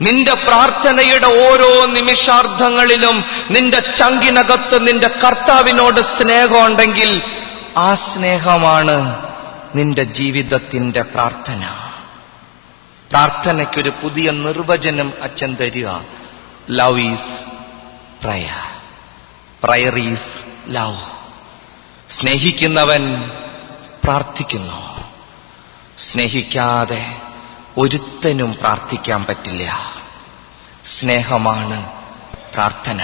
നിന്റെ പ്രാർത്ഥനയുടെ ഓരോ നിമിഷാർദ്ധങ്ങളിലും നിന്റെ ചങ്കിനകത്ത് നിന്റെ കർത്താവിനോട് സ്നേഹമുണ്ടെങ്കിൽ ആ സ്നേഹമാണ് നിന്റെ ജീവിതത്തിന്റെ പ്രാർത്ഥന. പ്രാർത്ഥനയ്ക്കൊരു പുതിയ നിർവചനം അച്ഛൻ തരിക. Love is prayer, prayer is love. സ്നേഹിക്കുന്നവൻ പ്രാർത്ഥിക്കുന്നു. സ്നേഹിക്കാതെ ഒരുത്തനും പ്രാർത്ഥിക്കാൻ പറ്റില്ല. സ്നേഹമാണ് പ്രാർത്ഥന.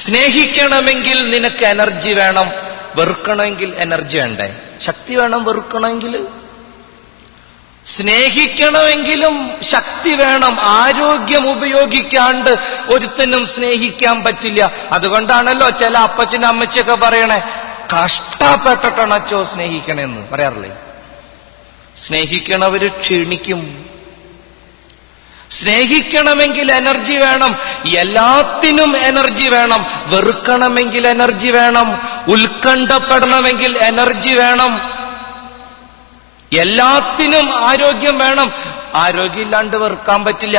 സ്നേഹിക്കണമെങ്കിൽ നിനക്ക് എനർജി വേണം, വെറുക്കണമെങ്കിൽ എനർജി വേണ്ടേ? ശക്തി വേണം വെറുക്കണമെങ്കിൽ. സ്നേഹിക്കണമെങ്കിലും ശക്തി വേണം. ആരോഗ്യം ഉപയോഗിക്കാണ്ട് ഒരുത്തനും സ്നേഹിക്കാൻ പറ്റില്ല. അതുകൊണ്ടാണല്ലോ ചില അപ്പച്ചനും അമ്മച്ചിയൊക്കെ പറയണേ, കഷ്ടപ്പെട്ടിട്ടാണ് അച്ചോ സ്നേഹിക്കണമെന്ന് പറയാറില്ലേ? സ്നേഹിക്കണവര് ക്ഷീണിക്കും. സ്നേഹിക്കണമെങ്കിൽ എനർജി വേണം. എല്ലാത്തിനും എനർജി വേണം. വെറുക്കണമെങ്കിൽ എനർജി വേണം. ഉത്കണ്ഠപ്പെടണമെങ്കിൽ എനർജി വേണം. എല്ലാത്തിനും ആരോഗ്യം വേണം. ആരോഗ്യമില്ലാണ്ട് വെറുക്കാൻ പറ്റില്ല.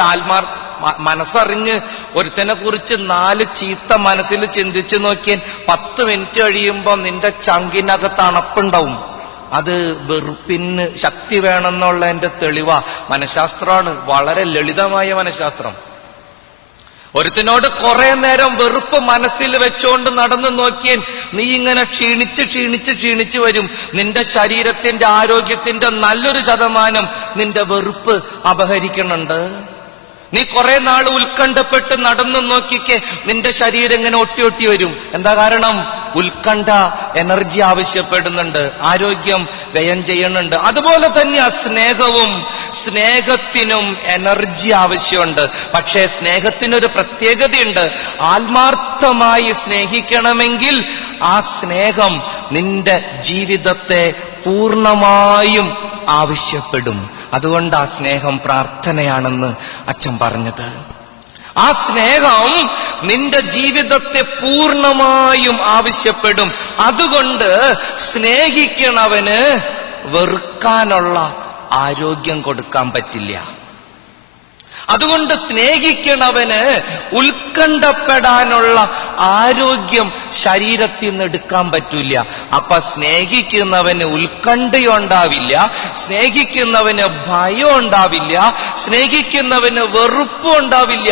മനസ്സറിഞ്ഞ് ഒരുത്തനെ കുറിച്ച് 4 ചീത്ത മനസ്സിൽ ചിന്തിച്ചു നോക്കിയാൽ 10 മിനിറ്റ് കഴിയുമ്പോൾ നിന്റെ ചങ്കിനകത്ത് അണപ്പുണ്ടാവും. അത് വെറുപ്പിന് ശക്തി വേണമെന്നുള്ളതിന്റെ തെളിവാ. മനഃശാസ്ത്രമാണ്, വളരെ ലളിതമായ മനഃശാസ്ത്രം. ഒരുത്തിനോട് കുറെ നേരം വെറുപ്പ് മനസ്സിൽ വെച്ചുകൊണ്ട് നടന്നു നോക്കിയാൽ നീ ഇങ്ങനെ ക്ഷീണിച്ച് വരും. നിന്റെ ശരീരത്തിന്റെ ആരോഗ്യത്തിന്റെ നല്ലൊരു ശതമാനം നിന്റെ വെറുപ്പ് അപഹരിക്കുന്നുണ്ട്. നീ കുറെ നാൾ ഉത്കണ്ഠപ്പെട്ട് നടന്നു നോക്കിക്കേ, നിന്റെ ശരീരം ഇങ്ങനെ ഒട്ടി വരും. എന്താ കാരണം? ഉത്കണ്ഠ എനർജി ആവശ്യപ്പെടുന്നുണ്ട്, ആരോഗ്യം വ്യയം ചെയ്യുന്നുണ്ട്. അതുപോലെ തന്നെയാ സ്നേഹവും. സ്നേഹത്തിനും എനർജി ആവശ്യമുണ്ട്. പക്ഷേ സ്നേഹത്തിനൊരു പ്രത്യേകതയുണ്ട്. ആത്മാർത്ഥമായി സ്നേഹിക്കണമെങ്കിൽ ആ സ്നേഹം നിന്റെ ജീവിതത്തെ പൂർണ്ണമായും ആവശ്യപ്പെടും. അതുകൊണ്ട് ആ സ്നേഹം പ്രാർത്ഥനയാണെന്ന് അച്ഛൻ പറഞ്ഞത്. ആ സ്നേഹം നിന്റെ ജീവിതത്തെ പൂർണ്ണമായും ആവശ്യപ്പെടും. അതുകൊണ്ട് സ്നേഹിക്കണവന് വെറുക്കാനുള്ള ആരോഗ്യം കൊടുക്കാൻ പറ്റില്ല. അതുകൊണ്ട് സ്നേഹിക്കണവന് ഉത്കണ്ഠപ്പെടാനുള്ള ആരോഗ്യം ശരീരത്തിൽ നിന്ന് എടുക്കാൻ പറ്റില്ല. അപ്പൊ സ്നേഹിക്കുന്നവന് ഉത്കണ്ഠയുണ്ടാവില്ല, സ്നേഹിക്കുന്നവന് ഭയം ഉണ്ടാവില്ല, സ്നേഹിക്കുന്നവന് വെറുപ്പും ഉണ്ടാവില്ല.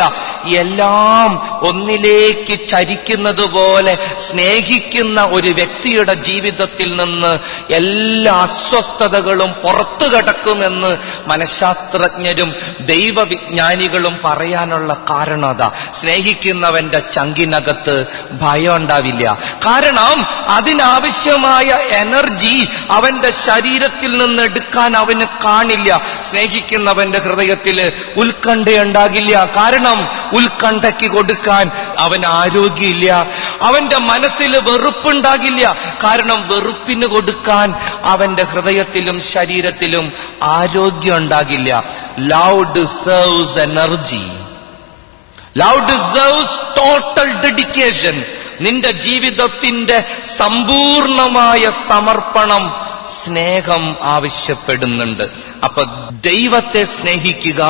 എല്ലാം ഒന്നിലേക്ക് ചരിക്കുന്നത് പോലെ സ്നേഹിക്കുന്ന ഒരു വ്യക്തിയുടെ ജീവിതത്തിൽ നിന്ന് എല്ലാ അസ്വസ്ഥതകളും പുറത്തു കിടക്കുമെന്ന് മനഃശാസ്ത്രജ്ഞരും ദൈവവിജ്ഞാനികളും പറയാനുള്ള കാരണം അതാ. സ്നേഹിക്കുന്നവന്റെ ചങ്കിനകത്ത് ഭയം ഉണ്ടാവില്ല. കാരണം അതിനാവശ്യമായ എനർജി അവന്റെ ശരീരത്തിൽ നിന്ന് എടുക്കാൻ അവന് കാണില്ല. സ്നേഹിക്കുന്നവന്റെ ഹൃദയത്തിൽ ഉത്കണ്ഠയുണ്ടാകില്ല. കാരണം ഉത്കണ്ഠയ്ക്ക് കൊടുക്കാൻ അവന് ആരോഗ്യമില്ല. അവന്റെ മനസ്സിൽ വെറുപ്പുണ്ടാകില്ല. കാരണം വെറുപ്പിന് കൊടുക്കാൻ അവന്റെ ഹൃദയത്തിലും ശരീരത്തിലും ആരോഗ്യം ഉണ്ടാകില്ല. Love deserves energy. Love deserves total dedication. നിന്റെ ജീവിതത്തിന്റെ സമ്പൂർണമായ സമർപ്പണം സ്നേഹം ആവശ്യപ്പെടുന്നുണ്ട്. അപ്പൊ ദൈവത്തെ സ്നേഹിക്കുക,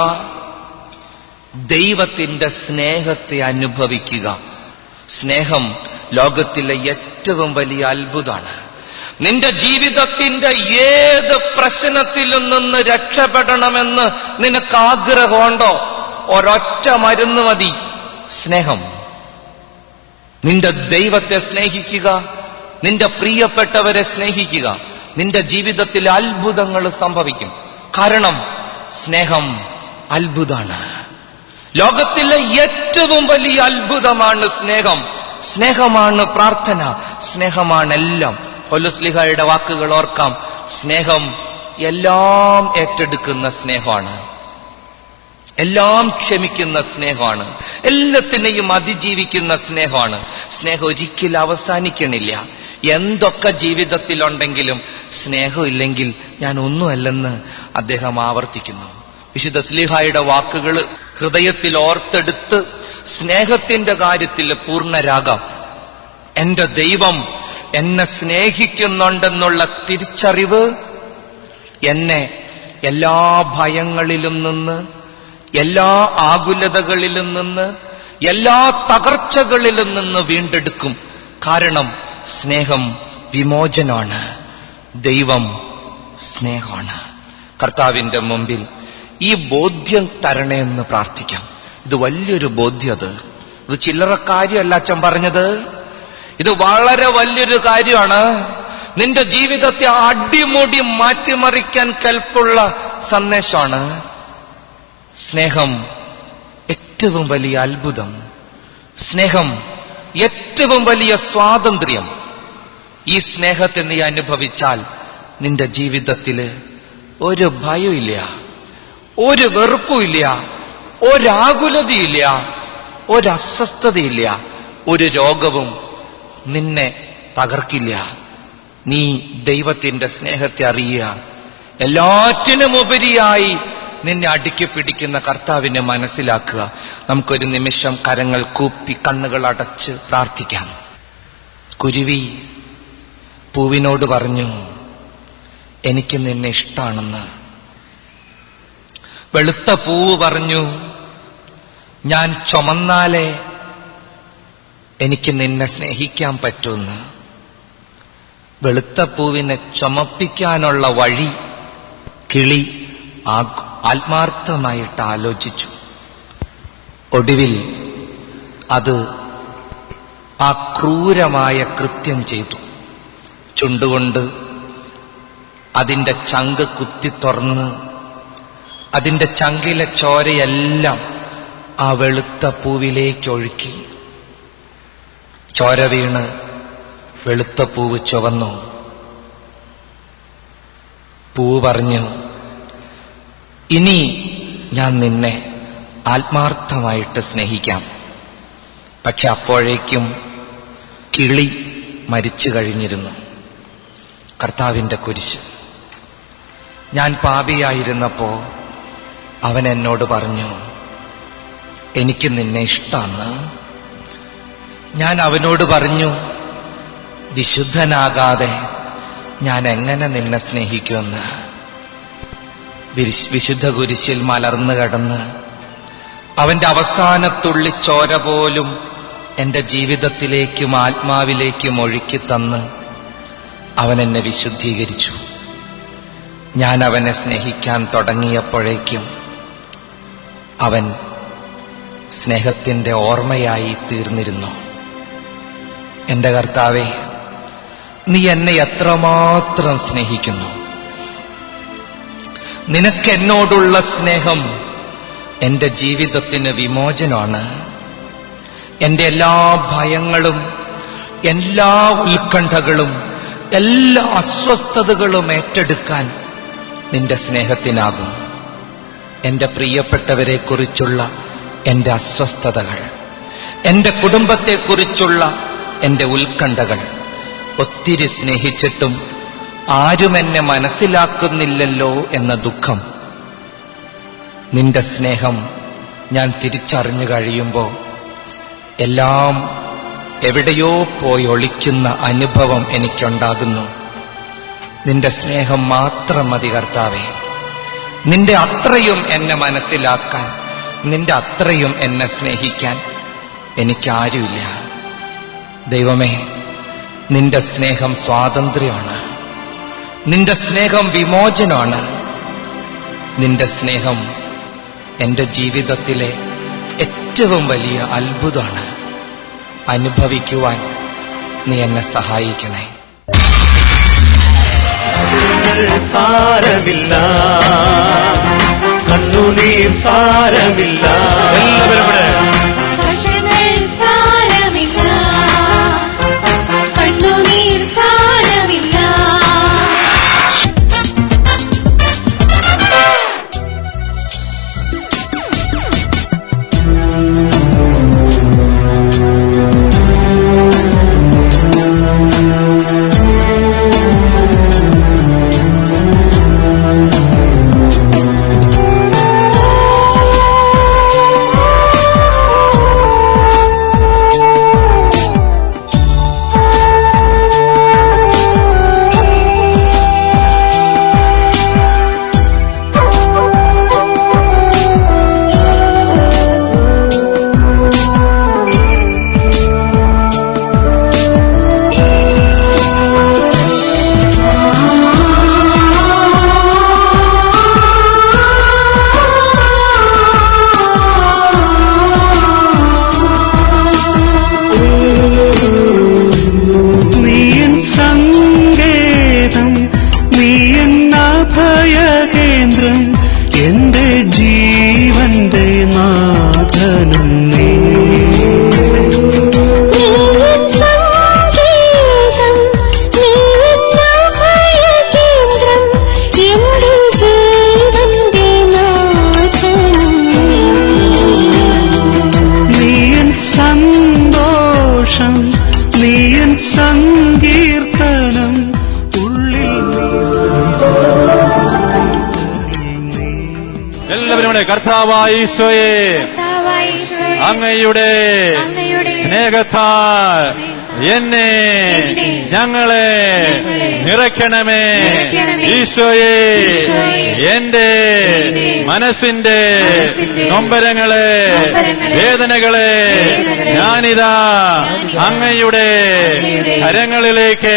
ദൈവത്തിന്റെ സ്നേഹത്തെ അനുഭവിക്കുക. സ്നേഹം ലോകത്തിലെ ഏറ്റവും വലിയ അത്ഭുതമാണ്. നിന്റെ ജീവിതത്തിന്റെ ഏത് പ്രശ്നത്തിലും നിന്ന് രക്ഷപ്പെടണമെന്ന് നിനക്ക് ആഗ്രഹമുണ്ടോ? ഒരൊറ്റ മരുന്ന് മതി, സ്നേഹം. നിന്റെ ദൈവത്തെ സ്നേഹിക്കുക, നിന്റെ പ്രിയപ്പെട്ടവരെ സ്നേഹിക്കുക. നിന്റെ ജീവിതത്തിൽ അത്ഭുതങ്ങൾ സംഭവിക്കും. കാരണം സ്നേഹം അത്ഭുതമാണ്. ലോകത്തിലെ ഏറ്റവും വലിയ അത്ഭുതമാണ് സ്നേഹം. സ്നേഹമാണ് പ്രാർത്ഥന, സ്നേഹമാണ് എല്ലാം. പൗലോസ്ലീഹായുടെ വാക്കുകൾ ഓർക്കാം. സ്നേഹം എല്ലാം ഏറ്റെടുക്കുന്ന സ്നേഹമാണ്, എല്ലാം ക്ഷമിക്കുന്ന സ്നേഹമാണ്, എല്ലാത്തിനെയും അതിജീവിക്കുന്ന സ്നേഹമാണ്. സ്നേഹം ഒരിക്കലും അവസാനിക്കണില്ല. എന്തൊക്കെ ജീവിതത്തിലുണ്ടെങ്കിലും സ്നേഹമില്ലെങ്കിൽ ഞാൻ ഒന്നുമല്ലെന്ന് അദ്ദേഹം ആവർത്തിക്കുന്നു. വിശുദ്ധ സ്ലീഹായുടെ വാക്കുകൾ ഹൃദയത്തിൽ ഓർത്തെടുത്ത് സ്നേഹത്തിന്റെ കാര്യത്തിൽ പൂർണ്ണരാകാം. എന്റെ ദൈവം എന്നെ സ്നേഹിക്കുന്നുണ്ടെന്നുള്ള തിരിച്ചറിവ് എന്നെ എല്ലാ ഭയങ്ങളിലും നിന്ന്, എല്ലാ ആകുലതകളിലും നിന്ന്, എല്ലാ തകർച്ചകളിലും നിന്ന് വീണ്ടെടുക്കും. കാരണം സ്നേഹം വിമോചനമാണ്. ദൈവം സ്നേഹമാണ്. കർത്താവിന്റെ മുമ്പിൽ ഈ ബോധ്യം തരണേ എന്ന് പ്രാർത്ഥിക്കാം. ഇത് വലിയൊരു ബോധ്യം. ഇത് ചില്ലറ കാര്യമല്ല അച്ഛൻ പറഞ്ഞത്. ഇത് വളരെ വലിയൊരു കാര്യമാണ്. നിന്റെ ജീവിതത്തെ അടിമുടി മാറ്റിമറിക്കാൻ കൽപ്പുള്ള സന്ദേശമാണ്. സ്നേഹം ഏറ്റവും വലിയ അത്ഭുതം. സ്നേഹം ഏറ്റവും വലിയ സ്വാതന്ത്ര്യം. ഈ സ്നേഹത്തെ നീ അനുഭവിച്ചാൽ നിന്റെ ജീവിതത്തിൽ ഒരു ഭയമില്ല, ഒരു വെറുപ്പുമില്ല, ഒരാകുലതയില്ല, ഒരസ്വസ്ഥതയില്ല, ഒരു രോഗവും നിന്നെ തകർക്കില്ല. നീ ദൈവത്തിന്റെ സ്നേഹത്തെ അറിയുക. എല്ലാറ്റിനും ഉപരിയായി നിന്നെ അടുക്കി പിടിക്കുന്ന കർത്താവിനെ മനസ്സിലാക്കുക. നമുക്കൊരു നിമിഷം കരങ്ങൾ കൂപ്പി കണ്ണുകൾ അടച്ച് പ്രാർത്ഥിക്കാം. കുരുവി പൂവിനോട് പറഞ്ഞു, എനിക്ക് നിന്നെ ഇഷ്ടാണെന്ന്. വെളുത്ത പൂവ് പറഞ്ഞു, ഞാൻ ചുമന്നാലേ എനിക്ക് നിന്നെ സ്നേഹിക്കാൻ പറ്റുമെന്ന്. വെളുത്ത പൂവിനെ ചുമപ്പിക്കാനുള്ള വഴി കിളി ആത്മാർത്ഥമായിട്ട് ആലോചിച്ചു. ഒടുവിൽ അത് ആ ക്രൂരമായ കൃത്യം ചെയ്തു. ചുണ്ടുകൊണ്ട് അതിന്റെ ചങ്ക് കുത്തി തുറന്ന് അതിന്റെ ചങ്കിലെ ചോരയെല്ലാം ആ വെളുത്ത പൂവിലേക്ക് ഒഴുക്കി. ചോര വീണ് വെളുത്ത പൂവ് ചുവന്നു. പൂവ് പറഞ്ഞു, ഇനി ഞാൻ നിന്നെ ആത്മാർത്ഥമായിട്ട് സ്നേഹിക്കാം. പക്ഷെ അപ്പോഴേക്കും കിളി മരിച്ചു കഴിഞ്ഞിരുന്നു. കർത്താവിന്റെ കുരിശ്. ഞാൻ പാപിയായിരുന്നപ്പോ അവൻ എന്നോട് പറഞ്ഞു, എനിക്ക് നിന്നെ ഇഷ്ടാന്ന്. ഞാൻ അവനോട് പറഞ്ഞു, വിശുദ്ധനാകാതെ ഞാൻ എങ്ങനെ നിന്നെ സ്നേഹിക്കുമെന്ന്. വിശുദ്ധ കുരിശിൽ മലർന്നു കിടന്ന് അവന്റെ അവസാനത്തുള്ളി ചോര പോലും എന്റെ ജീവിതത്തിലേക്കും ആത്മാവിലേക്കും ഒഴുക്കി തന്ന് അവൻ എന്നെ വിശുദ്ധീകരിച്ചു. ഞാൻ അവനെ സ്നേഹിക്കാൻ തുടങ്ങിയപ്പോഴേക്കും അവൻ സ്നേഹത്തിന്റെ ഓർമ്മയായി തീർന്നിരുന്നു. എന്റെ കർത്താവേ, നീ എന്നെ എത്രമാത്രം സ്നേഹിക്കുന്നു. നിനക്കെന്നോടുള്ള സ്നേഹം എന്റെ ജീവിതത്തിന് വിമോചനമാണ്. എന്റെ എല്ലാ ഭയങ്ങളും, എല്ലാ ഉത്കണ്ഠകളും, എല്ലാ അസ്വസ്ഥതകളും ഏറ്റെടുക്കാൻ നിന്റെ സ്നേഹത്തിനാകും. എന്റെ പ്രിയപ്പെട്ടവരെക്കുറിച്ചുള്ള എന്റെ അസ്വസ്ഥതകൾ, എന്റെ കുടുംബത്തെക്കുറിച്ചുള്ള എന്റെ ഉത്കണ്ഠകൾ, ഒത്തിരി സ്നേഹിച്ചിട്ടും ആരും എന്നെ മനസ്സിലാക്കുന്നില്ലല്ലോ എന്ന ദുഃഖം, നിന്റെ സ്നേഹം ഞാൻ തിരിച്ചറിഞ്ഞു കഴിയുമ്പോൾ എല്ലാം എവിടെയോ പോയി ഒളിക്കുന്ന അനുഭവം എനിക്കുണ്ടാകുന്നു. നിന്റെ സ്നേഹം മാത്രം മതി കർത്താവേ. നിന്റെ അത്രയും എന്നെ മനസ്സിലാക്കാൻ, നിന്റെ അത്രയും എന്നെ സ്നേഹിക്കാൻ എനിക്കാരുമില്ല. ദൈവമേ, നിന്റെ സ്നേഹം സ്വാതന്ത്ര്യമാണ്. നിന്റെ സ്നേഹം വിമോചനമാണ്. നിന്റെ സ്നേഹം എന്റെ ജീവിതത്തിലെ ഏറ്റവും വലിയ അത്ഭുതമാണ്. അനുഭവിക്കുവാൻ നീ എന്നെ സഹായിക്കണേ. സാരമില്ല, കണ്ണുനീർ സാരമില്ല, സങ്കീർത്തനം ഉള്ളിൽ എല്ലാവരും കൂടെ കർത്താവായ ഈശോയെ, അങ്ങയുടെ സ്നേഹത്താൽ എന്നെ ഞങ്ങളെ നിറയ്ക്കണമേ. ഈശോയെ, എന്റെ മനസ്സിന്റെ നൊമ്പരങ്ങളെ, വേദനകളെ ഞാനിതാ അങ്ങയുടെ കരങ്ങളിലേക്ക്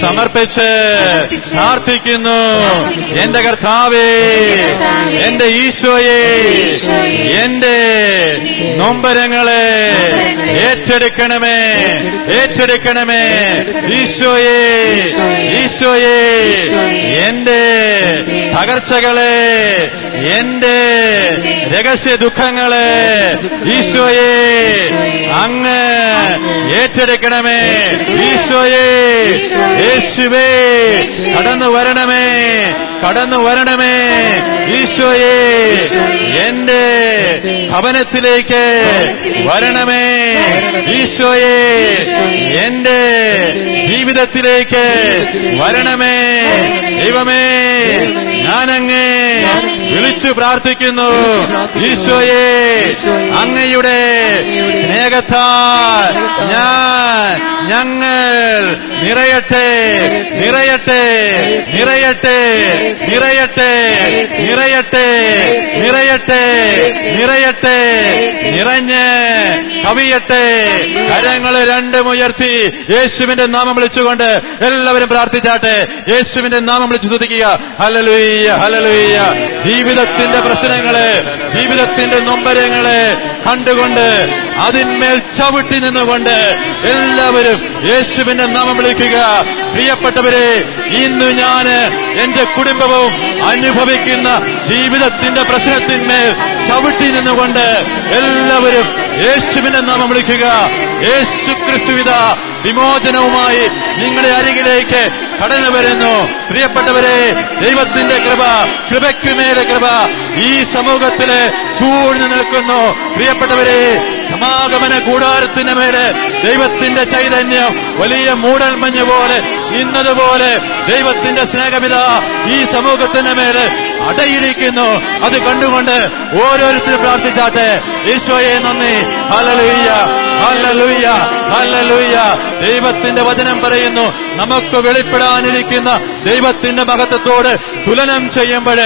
സമർപ്പിച്ച് പ്രാർത്ഥിക്കുന്നു. എന്റെ കർത്താവേ, എന്റെ ഈശോയെ, എന്റെ നൊമ്പരങ്ങളെ ഏറ്റെടുക്കണമേ, ഏറ്റെടുക്കണമേ. ഈശോയെ, ഈശോയെ, എന്റെ തകർച്ചകളെ, എന്റെ രഹസ്യ ദുഃഖങ്ങളെ ഈശോയെ അങ്ങ് ഏറ്റെടുക്കണമേ. ഈശോയെ, യേശുവേ, കടന്നു വരണമേ, കടന്നു വരണമേ. ഈശോയെ, എന്റെ ഭവനത്തിലേക്ക് വരണമേ. ഈശോയെ, എന്റെ ജീവിതത്തിലേക്ക് വരണമേ. ദൈവമേ, ഞാനങ്ങേ വിളിച്ചു പ്രാർത്ഥിക്കുന്നു. ഈശോയെ, അങ്ങയുടെ സ്നേഹത്താൽ ഞങ്ങൾ നിറയട്ടെ, നിറയട്ടെ, നിറയട്ടെ, നിറയട്ടെ, നിറയട്ടെ, നിറയട്ടെ, നിറയട്ടെ, നിറഞ്ഞ് കവിയട്ടെ. കരങ്ങൾ രണ്ടും ഉയർത്തി യേശുവിന്റെ നാമം വിളിച്ചുകൊണ്ട് എല്ലാവരും പ്രാർത്ഥിച്ചാട്ടെ. യേശുവിന്റെ നാമം വിളിച്ചു സ്തുതിക്കുക. ഹല്ലേലൂയ, ഹല്ലേലൂയ. ജീവിതത്തിന്റെ പ്രശ്നങ്ങളെ, ജീവിതത്തിന്റെ നൊമ്പരങ്ങളെ കണ്ടുകൊണ്ട് അതിന്മേൽ ചവിട്ടി നിന്നുകൊണ്ട് എല്ലാവരും യേശുവിന്റെ നാമം വിളിക്കുക. പ്രിയപ്പെട്ടവരെ, ഇന്ന് ഞാൻ എന്റെ കുടുംബവും അനുഭവിക്കുന്ന ജീവിതത്തിന്റെ പ്രശ്നത്തിന്മേൽ ചവിട്ടി നിന്നുകൊണ്ട് എല്ലാവരും യേശുവിന്റെ നാമം വിളിക്കുക. യേശു ക്രിസ്തുവിത വിമോചനവുമായി നിങ്ങളുടെ അരികിലേക്ക് കടന്നു വരുന്നു. പ്രിയപ്പെട്ടവരെ, ദൈവത്തിന്റെ കൃപ, കൃപയ്ക്കുമേലെ കൃപ ഈ സമൂഹത്തില് ചൂഴ്ന്നു നിൽക്കുന്നു. പ്രിയപ്പെട്ടവരെ, സമാഗമന കൂടാരത്തിന് മേലെ ദൈവത്തിന്റെ ചൈതന്യം വലിയ മൂടൽമഞ്ഞ് പോലെ ഇന്നതുപോലെ ദൈവത്തിന്റെ സ്നേഹമിത ഈ സമൂഹത്തിന് മേലെ അടയിരിക്കുന്നു. അത് കണ്ടുകൊണ്ട് ഓരോരുത്തരും പ്രാർത്ഥിച്ചാട്ടെ. ഈശോയെ നന്ദി. Hallelujah, hallelujah, hallelujah. ദൈവത്തിന്റെ വചനം പറയുന്നു, നമുക്ക് വെളിപ്പെടാനിരിക്കുന്ന ദൈവത്തിന്റെ മഹത്വത്തോട് തുലനം ചെയ്യുമ്പോൾ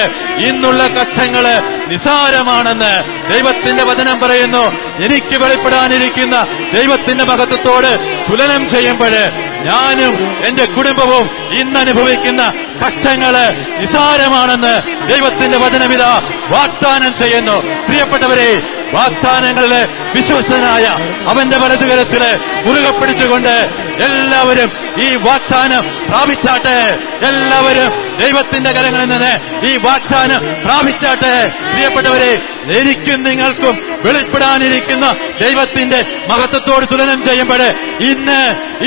ഇന്നുള്ള കഷ്ടങ്ങള് നിസാരമാണെന്ന് ദൈവത്തിന്റെ വചനം പറയുന്നു. എനിക്ക് വെളിപ്പെടാനിരിക്കുന്ന ദൈവത്തിന്റെ മഹത്വത്തോട് തുലനം ചെയ്യുമ്പോൾ ഞാനും എന്റെ കുടുംബവും ഇന്നനുഭവിക്കുന്ന കഷ്ടങ്ങള് നിസാരമാണെന്ന് ദൈവത്തിന്റെ വചനമിതാ വാഗ്ദാനം ചെയ്യുന്നു. പ്രിയപ്പെട്ടവരെ, വാഗ്ദാനങ്ങളില് വിശ്വസ്തനായ അവന്റെ വലതുകരത്തില് മുറുകെ പിടിച്ചുകൊണ്ട് എല്ലാവരും ഈ വാഗ്ദാനം പ്രാപിച്ചാട്ടെ. എല്ലാവരും ദൈവത്തിന്റെ കരങ്ങളിൽ നിന്ന് ഈ വാഗ്ദാനം പ്രാപിച്ചാട്ടെ. പ്രിയപ്പെട്ടവരെ, എനിക്കും നിങ്ങൾക്കും വെളിപ്പെടാനിരിക്കുന്ന ദൈവത്തിന്റെ മഹത്വത്തോട് തുലനം ചെയ്യുമ്പോൾ ഇന്ന്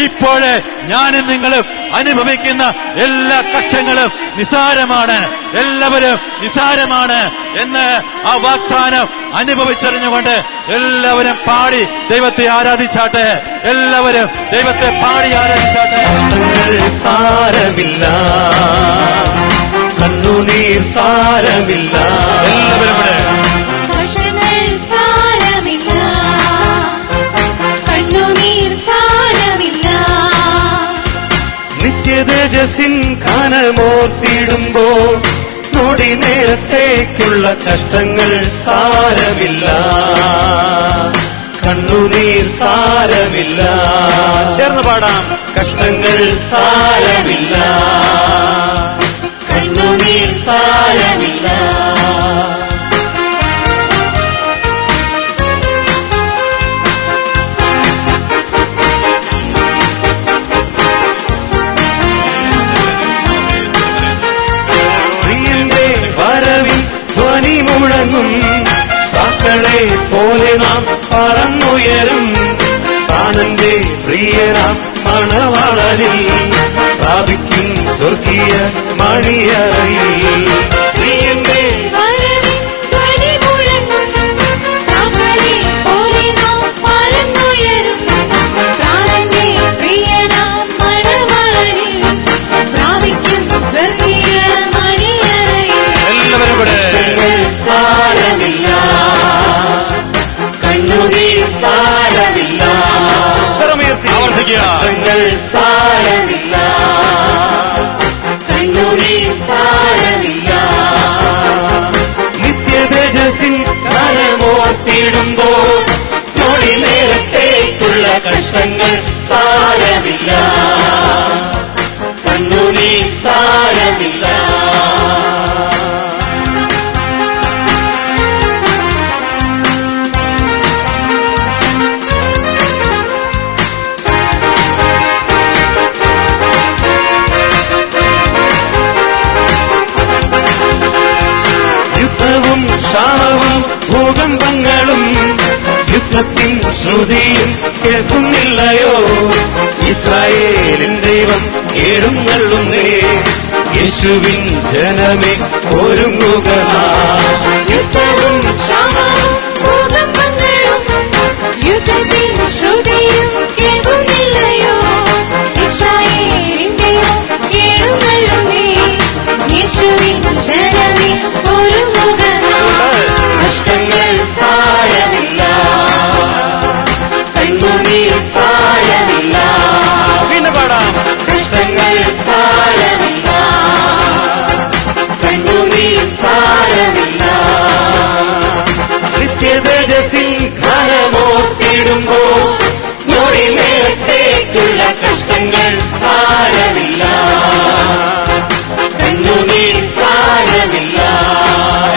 ഇപ്പോഴേ ഞാനും നിങ്ങളും അനുഭവിക്കുന്ന എല്ലാ കഷ്ടങ്ങളും നിസാരമാണ്, എല്ലാവരും നിസാരമാണ് എന്ന് ആ വാഗ്ദാനം അനുഭവിച്ചറിഞ്ഞുകൊണ്ട് എല്ലാവരും പാടി ദൈവത്തെ ആരാധിച്ചാട്ടെ. എല്ലാവരും ദൈവത്തെ പാടി ആരാധിച്ചാട്ടെ. സാരമില്ല, കണ്ണുനീർ സാരമില്ല. എല്ലാവരും കൂടെ നിത്യതേജസ്സിൻ ഘനമോർത്തിടുമ്പോൾ നൊടി നേരത്തേക്കുള്ള കഷ്ടങ്ങൾ സാരമില്ല, കണ്ണുനീർ സാരമില്ല. ചേർന്ന് പാടാം. കഷ്ടങ്ങൾ സാരമില്ല, കണ്ണുനീർ സാരമില്ല. പ്രിയന്റെ വരവിൽ ധ്വനി മുഴങ്ങും കാക്കളെ പോലെ നാം പറന്നുയരും. പ്രാണന്റെ പ്രിയനാം മണവാളനിൽ പ്രാപിക്കും സ്വർഗീയ മണിയറയിൽ. പ്രിയന്റെ സാരമില്ല, കണ്ണുനീർ സാരമില്ല. നിത്യതേജസ്സിൻ ഘനമോർത്തിടുമ്പോൾ നൊടി നേരത്തേക്കുള്ള കഷ്ടങ്ങൾ സാരമില്ല, കണ്ണുനീർ സാരമില്ല. യുദ്ധവും ക്ഷാമവും ഭൂകമ്പങ്ങളും യുദ്ധത്തിൻ ശ്രുതിയും കേൾക്കുന്നില്ലയോ? ഇസ്രായേലിൻ ദൈവം എഴുന്നള്ളുന്നേ, യേശുവിൻ ജനമേ ഒരുങ്ങുക നാം. യുദ്ധവും ക്ഷാമവും ഭൂകമ്പങ്ങളും യുദ്ധത്തിൻ ശ്രുതിയും കേൾക്കുന്നില്ലയോ? ഇസ്രായേലിൻ ദൈവം എഴുന്നള്ളുന്നേ, യേശുവിൻ ജനമേ ഒരുങ്ങുക നാം. കഷ്ടങ്ങൾ സാരമില്ല, കണ്ണുനീർ സാരമില്ല. വീണ്ടും പാടാം. കഷ്ടങ്ങൾ സാരമില്ല, കണ്ണുനീർ സാരമില്ല. നിത്യതേജസ്സിൻ ഘനമോർത്തിടുമ്പോൾ നൊടി നേരത്തേക്കുള്ള കഷ്ടങ്ങൾ സാരമില്ല, കണ്ണുനീർ സാരമില്ല.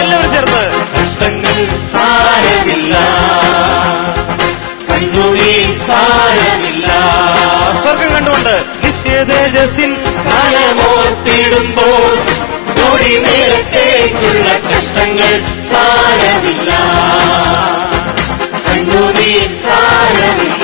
എല്ലാവരും ചേർന്ന് കഷ്ടങ്ങൾ സാരമില്ല, കണ്ണുനീർ സാരമില്ല. സ്വർഗം കണ്ടുകൊണ്ട് നിത്യതേജസ്സിൻ ഘനമോർത്തിടുമ്പോൾ നൊടി നേരത്തേക്കുള്ള കഷ്ടങ്ങൾ സാരമില്ല, കണ്ണുനീർ സാരമില്ല.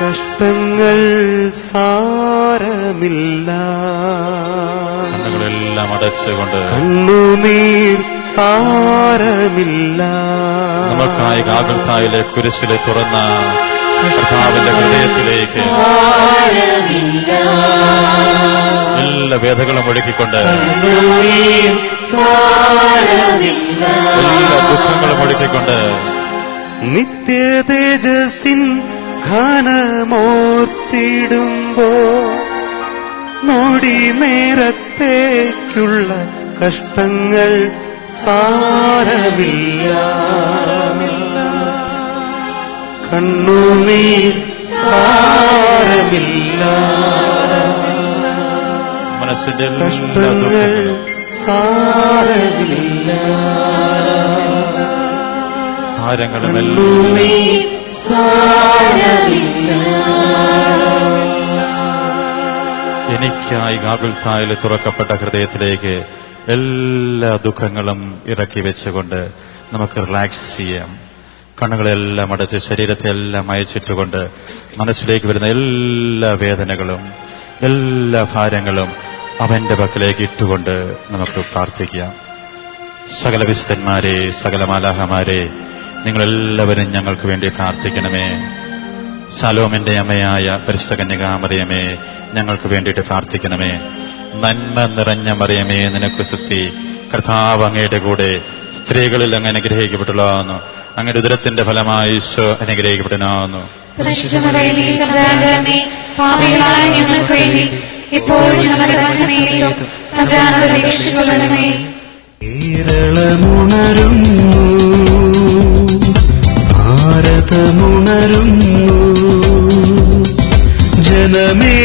കഷ്ടങ്ങൾ സാരമില്ല, കണ്ണുകളെല്ലാം അടച്ചുകൊണ്ട് കണ്ണുനീർ സാരമില്ല. നമുക്കായി ഗാഗുൽത്തായിലെ കുരിശിലെ തുറന്ന കർത്താവിന്റെ ഹൃദയത്തിലേക്ക് എല്ലാ വേദകളും ഒഴുക്കിക്കൊണ്ട് കണ്ണുനീർ സാരമില്ല, എല്ലാ ദുഃഖങ്ങളും ഒഴുക്കിക്കൊണ്ട് നിത്യതേജസ്സിൻ ഘനമോർത്തിടുമ്പോ നൊടി നേരത്തേക്കുള്ള കഷ്ടങ്ങൾ സാരമില്ല, കണ്ണുനീർ സാരമില്ല. മനസ്സിന്റെ എല്ലാ കഷ്ടങ്ങൾ ദുഃഖങ്ങളും സാരമില്ല, ഭാരങ്ങളുമെല്ലാം കണ്ണുനീർ സാരമില്ല. എനിക്കായി ഗാഗുൽത്തായിൽ തുറക്കപ്പെട്ട ഹൃദയത്തിലേക്ക് എല്ലാ ദുഃഖങ്ങളും ഇറക്കി വെച്ചുകൊണ്ട് നമുക്ക് റിലാക്സ് ചെയ്യാം. കണ്ണുകളെല്ലാം അടച്ച് ശരീരത്തെ എല്ലാം അയച്ചിട്ടുകൊണ്ട് മനസ്സിലേക്ക് വരുന്ന എല്ലാ വേദനകളും എല്ലാ ഭാരങ്ങളും അവന്റെ പക്കലേക്ക് ഇട്ടുകൊണ്ട് നമുക്ക് പ്രാർത്ഥിക്കാം. സകല വിശുദ്ധന്മാരെ, സകല മാലാഹമാരെ, നിങ്ങളെല്ലാവരും ഞങ്ങൾക്ക് വേണ്ടി പ്രാർത്ഥിക്കണമേ. ശലോമിന്റെ അമ്മയായ പരിശുദ്ധ കന്യകാമറിയമേ, ഞങ്ങൾക്ക് വേണ്ടിയിട്ട് പ്രാർത്ഥിക്കണമേ. നന്മ നിറഞ്ഞ മറിയമേ, നിനക്ക് സ്തുതി. കർത്താവ് അങ്ങയുടെ കൂടെ സ്ത്രീകളിൽ അങ്ങ് അനുഗ്രഹിക്കപ്പെട്ടുള്ളതാകുന്നു. അങ്ങയുടെ ഉദരത്തിന്റെ ഫലമായി ഈശോ അനുഗ്രഹിക്കപ്പെടാവുന്നു. പാപികളായ ഞങ്ങൾക്ക് വേണ്ടി ഇപ്പോഴും നമ്മുടെ സമയത്തും തമ്പുരാനോട് അപേക്ഷിച്ചുകൊള്ളണമേ. കേരളമുണരുന്നു, ഭാരതമുണരുന്നു, ജനമേ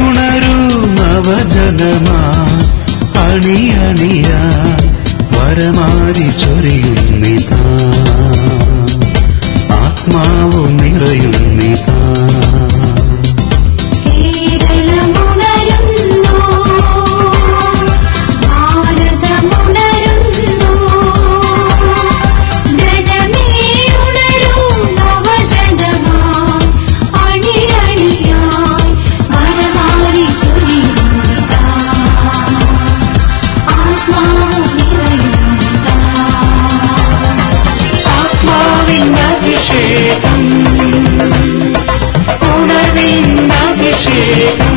ഉണരൂ, നവജനമാ അണിയണിയാ വരമാരി ചൊരിയുന്നിതാ, ആത്മാവു നിറയുന്നു യേശുവേ